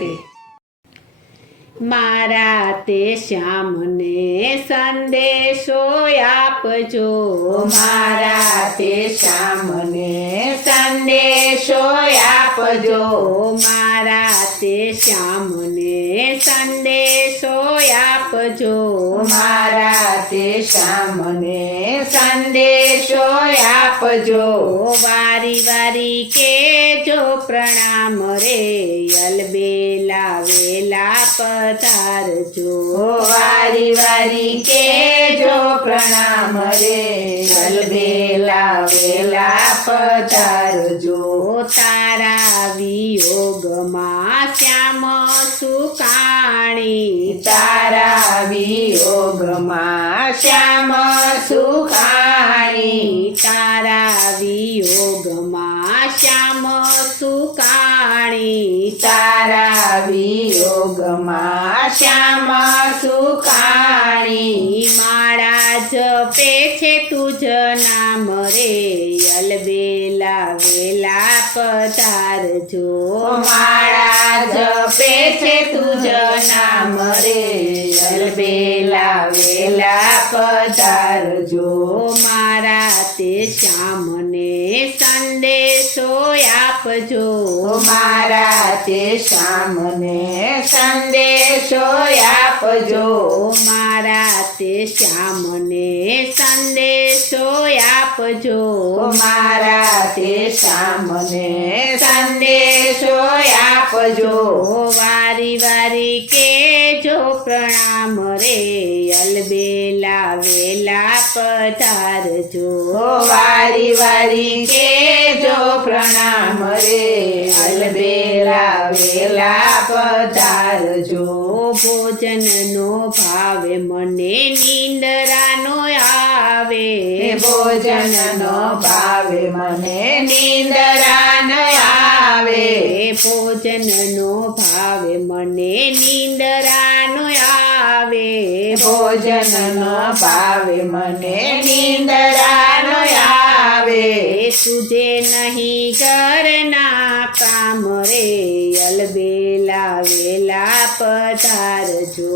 રાધે। મારા તે શ્યામને સંદેશો આપજો, મારા તે શ્યામને સંદેશો આપજો, મારા તે શ્યામને સંદેશો આપજો, મારા તે શ્યામને સંદેશો આપજો। વારી વારી કેજો પ્રણામ રે, અલબેલા વેલા પધારજો, વારી વારી કેજો પ્રણામ રે, અલબેલા વેલા પધારજો। તારા વિયોગમાં શ્યામ સુકાણી, તારા વિયોગમાં શ્યામ સુખાણી, તારા વિયોગમાં શ્યામ સુકાણી, તારા વિયોગમાં શ્યામ સુખાણી। માળા જપે છે તુજ નામ રે, અલબેલા વેલા પધારજો, માળા જપે છે તુજ નામ રે, અલબેલા વેલા પધારજો। મારા તે શ્યામને સંદેશો આપજો, મારા તે શ્યામને સંદેશો આપજો, મારા તે શ્યામને સંદેશો આપજો, મારા તે શ્યામને સંદેશો આપજો। વારી વારી કેજો પ્રણામ રે, અલબેલા વેલા પધારજો, વારી વારી કેજો પ્રણામ રે, અલબેલા વેલા પધારજો। ભોજનનો ભાવે મને નિંદરાનો આવે, ભોજનનો ભાવે મને નિંદરા ન આવે, ભોજનનો ભાવે મને નિંદરાનો આવે, ભોજનનો ભાવે મને નિંદરા ન આવે। તુજે નહીં ઘરના કામ રે, અલબેલા વેલા પધારજો,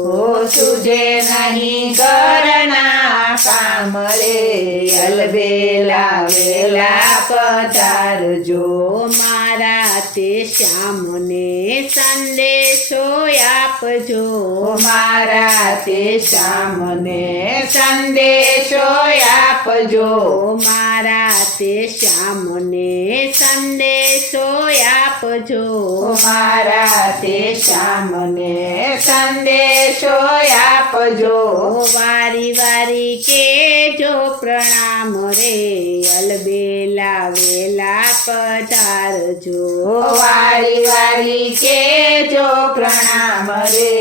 સુજે નહીં ઘરના કામ રે, અલબેલા વેલા પધારજો। મારા તે શ્યામને સંદેશો આપજો, મારા તે શ્યામને સંદેશો આપજો, મારા તે શ્યામને સંદેશો આપજો, મારા તે શ્યામને સંદેશો આપજો। વારી વારી કેજો પ્રણામ રે, અલબેલા વેલા પધારજો, વારી વારી કેજો પ્રણામ રે,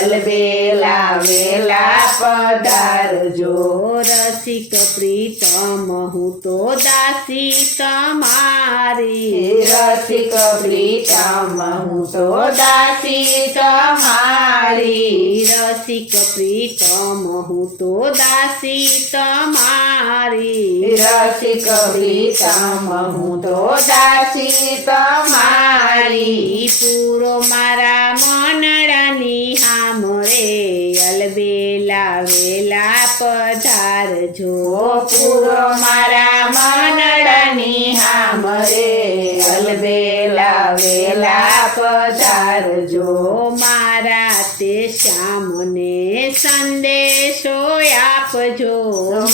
અલબેલા વેલા પધારજો। રસિક પ્રીતમ હું તો દાસી તમારી, રસિક પ્રીતમ હું તો દાસી તમારી, રસિક પ્રીતમ હું તો દાસી તમારી, રસિક પ્રીતમ હું તો દાસી તમારી। પૂરો મારા મનડાની હામ રે, અલબેલા વેલા પધારજો, પૂરો મારા મનડાની હામ રે, અલબેલા વેલા પધારજો। મારા તે શ્યામને સંદેશો આપજો,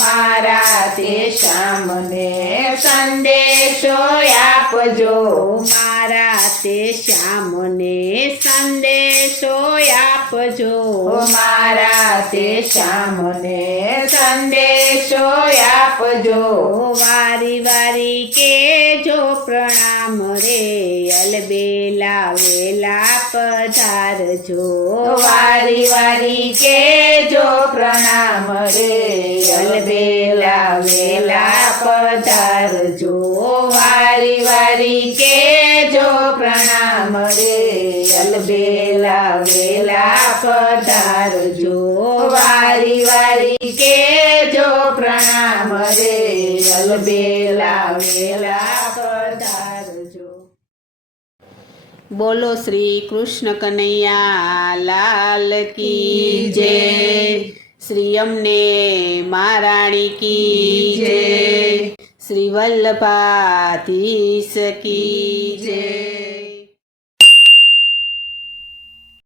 મારા તે શ્યામને સંદેશો આપજો, મારા તે શ્યામને સંદેશો આપજો, મારા તે શ્યામને સંદેશો આપજો। વારી વારી કેજો પ્રણામ રે, અલબેલા વેલા પધારજો, વારી વારી કેજો પ્રણામ રે, અલબેલા વેલા પધારજો। વારી વારી કેજો પ્રણામ રે, અલબેલા વેલા પધારજો। વારી વારી કેજો પ્રણામ રે, અલબેલા વેલા પધારજો। બોલો શ્રી કૃષ્ણ કનૈયા લાલ કી જય, શ્રી અમને મહારાણી કી જય, શ્રી વલ્લભાધીશ કી જય.